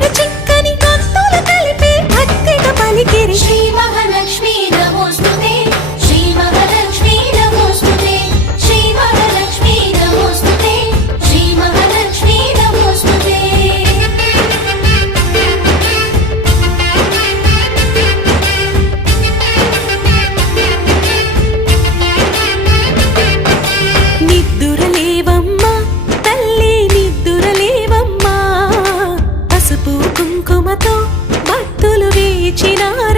కన్నులను చిక్కని కత్తులు కలిపి భక్తిగా పలికిరి శ్రీ మహాలక్ష్మీ నమోస్తుతే శ్రీ మహాలక్ష్మీ నమోస్తుతే శ్రీ మహాలక్ష్మీ నమోస్తుతే శ్రీ మహాలక్ష్మీ నమోస్తుతే నిద్దురలేవమ్మా తల్లి నిద్దురలేవమ్మా పసుపు కుంకుమతో భక్తులు వేచినారు